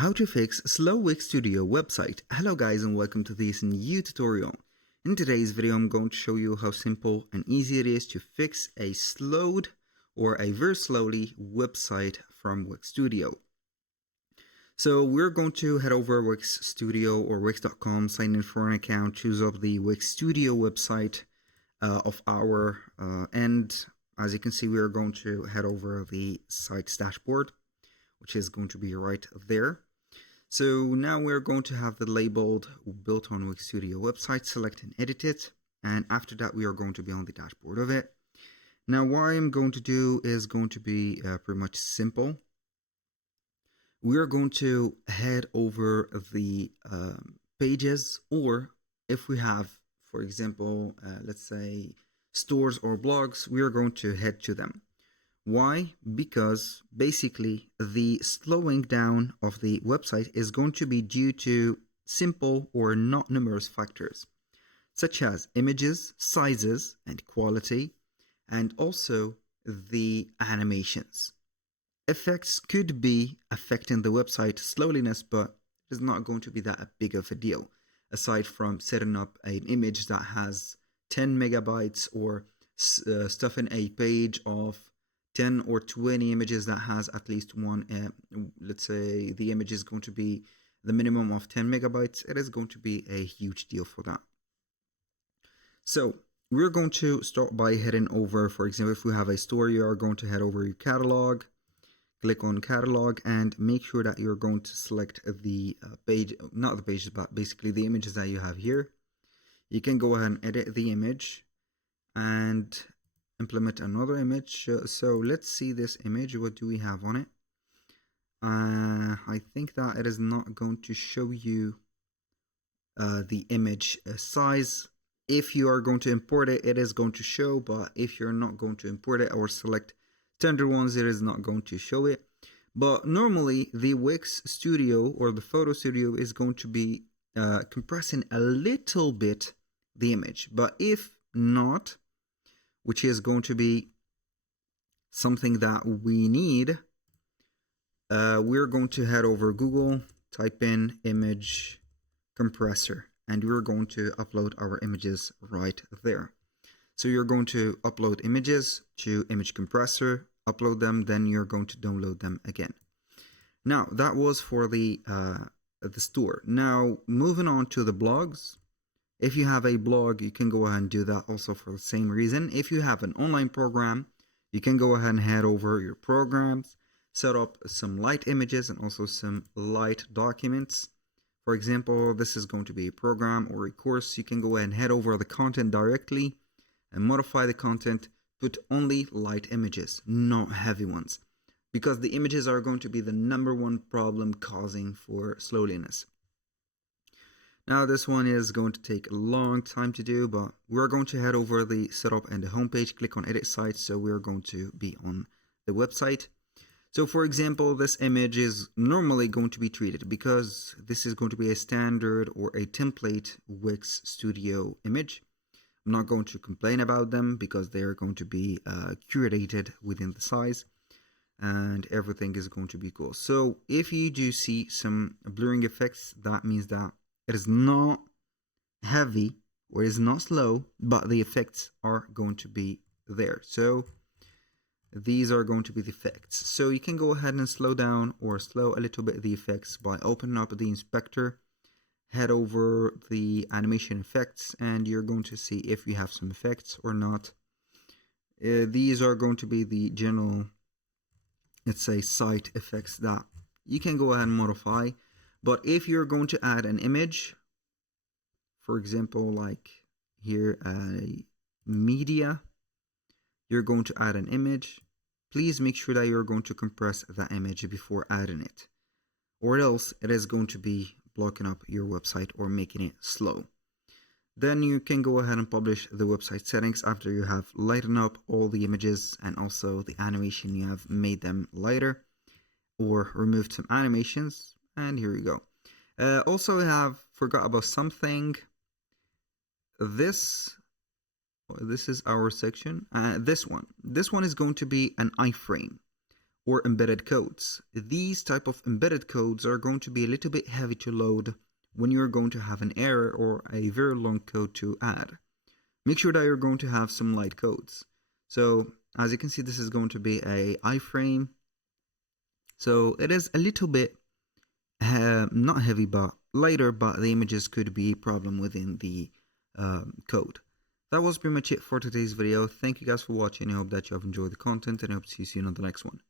How to fix slow Wix Studio website. Hello guys and welcome to this new tutorial. In today's video I'm going to show you how simple and easy it is to fix a slowed or a very slowly website from Wix Studio. So we're going to head over Wix Studio or Wix.com, sign in for an account, choose up the Wix Studio website of our end. As you can see, we are going to head over the site's dashboard, which is going to be right there. So now we're going to have the labeled built on Wix Studio website, select and edit it, and after that we are going to be on the dashboard of it. Now what I'm going to do is going to be pretty much simple. We're going to head over the pages, or if we have, for example, let's say stores or blogs, we are going to head to them. Why? Because basically the slowing down of the website is going to be due to simple or not numerous factors, such as images, sizes, and quality, and also the animations. Effects could be affecting the website slowness, but it's not going to be that big of a deal, aside from setting up an image that has 10 megabytes or stuffing a page of 10 or 20 images that has at least one, let's say the image is going to be the minimum of 10 megabytes, it is going to be a huge deal for that. So we're going to start by heading over, for example, if we have a store, you are going to head over your catalog, click on catalog, and make sure that you're going to select the page, not the pages, but basically the images that you have here. You can go ahead and edit the image and implement another image. So let's see this image. What do we have on it? I think that it is not going to show you the image size. If you are going to import it, it is going to show, but if you're not going to import it or select standard ones, it is not going to show it. But normally the Wix Studio or the Photo Studio is going to be compressing a little bit the image, but if not, which is going to be something that we need, we're going to head over Google, type in image compressor, and we're going to upload our images right there. So you're going to upload images to image compressor, upload them, then you're going to download them again. Now that was for the store. Now moving on to the blogs. If you have a blog, you can go ahead and do that also for the same reason. If you have an online program, you can go ahead and head over your programs, set up some light images and also some light documents. For example, this is going to be a program or a course. You can go ahead and head over the content directly and modify the content, put only light images, not heavy ones, because the images are going to be the #1 problem causing for slowness. Now this one is going to take a long time to do, but we're going to head over the setup and the homepage, click on edit site, so we're going to be on the website. So for example, this image is normally going to be treated because this is going to be a standard or a template Wix Studio image. I'm not going to complain about them because they're going to be curated within the size and everything is going to be cool. So if you do see some blurring effects, that means that it is not heavy or is not slow, but the effects are going to be there. So these are going to be the effects. So you can go ahead and slow down or slow a little bit the effects by opening up the inspector, head over the animation effects, and you're going to see if you have some effects or not. These are going to be the general, let's say, site effects that you can go ahead and modify. But if you're going to add an image, for example, like here, media, you're going to add an image, please make sure that you're going to compress that image before adding it, or else it is going to be blocking up your website or making it slow. Then you can go ahead and publish the website settings after you have lightened up all the images and also the animation, you have made them lighter or removed some animations. And here we go. Also, I have forgot about something. This is our section. This one is going to be an iframe or embedded codes. These type of embedded codes are going to be a little bit heavy to load when you're going to have an error or a very long code to add. Make sure that you're going to have some light codes. So as you can see, this is going to be a iframe. So it is a little bit not heavy but lighter, but the images could be a problem within the code. That was pretty much it for today's video. Thank you guys for watching. I hope that you have enjoyed the content, and I hope to see you soon on the next one.